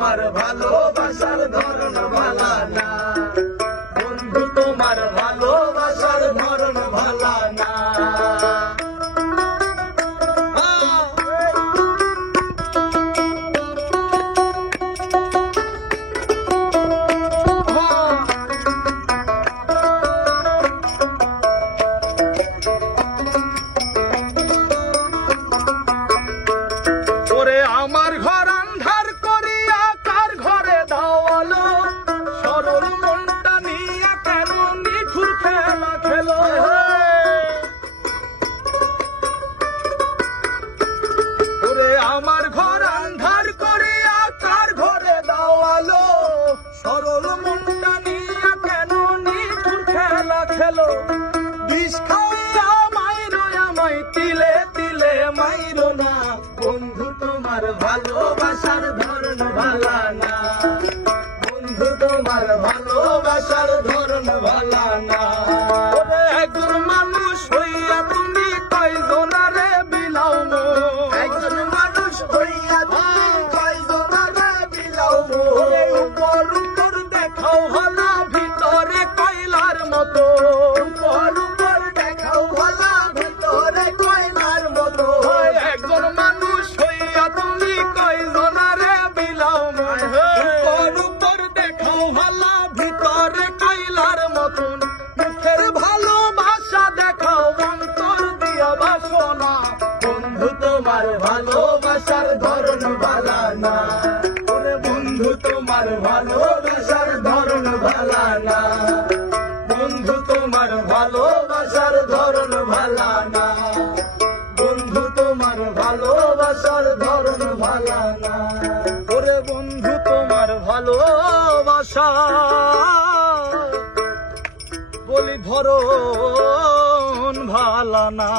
তোমার ভালোবাসার ধরন ভালা না, বন্ধু তোমার ভালোবাসার ধরন ভালা না। আমার ঘর আন্ধার করিয়া কার ঘরে দাওয়ালো, সরল মনটা নিয়ে কেন নিঠুর খেলা খেলো। ওরে আমার ঘর আন্ধার করিয়া কার ঘরে দাওয়ালো, সরল মনটা নিয়ে কেন নিঠুর খেলা খেলো। বিষ খাইয়া মাইরো আমায় তিলে তিলে মাইরো না, বন্ধু তোমার ভালোবাসার ধরন ভালা না, বন্ধু তোমার ভালোবাসার ধরন ভালা না। ওরে একজন মানুষ হইয়া তুমি কয়জনারে বিলাও মো, একজন মানুষ হইয়া তুমি কয়জনারে বিলাও মো। উপর উপর দেখাও হলা ভিতরে কয়লার মতো, উপর উপর দেখাও হলা ভিতরে কয়লার মতো। একজন মানুষ হইয়া তুমি কয়জনারে বিলাও মো, উপর উপর দেখাও হলা ভিতরে কয়লার মতন। মুখের ভালোবাসা দেখাও অন্তর দিয়া বাসনা, বন্ধু তোমার ভালোবাসার ধরন ভালা না, ওরে বন্ধু তোমার ভালোবাসার ধরন ভালা না, বন্ধু তোমার ভালোবাসার ধরন ভালা না, বন্ধু তোমার ভালোবাসার ধরন ভালা না। ওরে বন্ধু তোমার ভালোবাসা বলি ধরন ভালা না।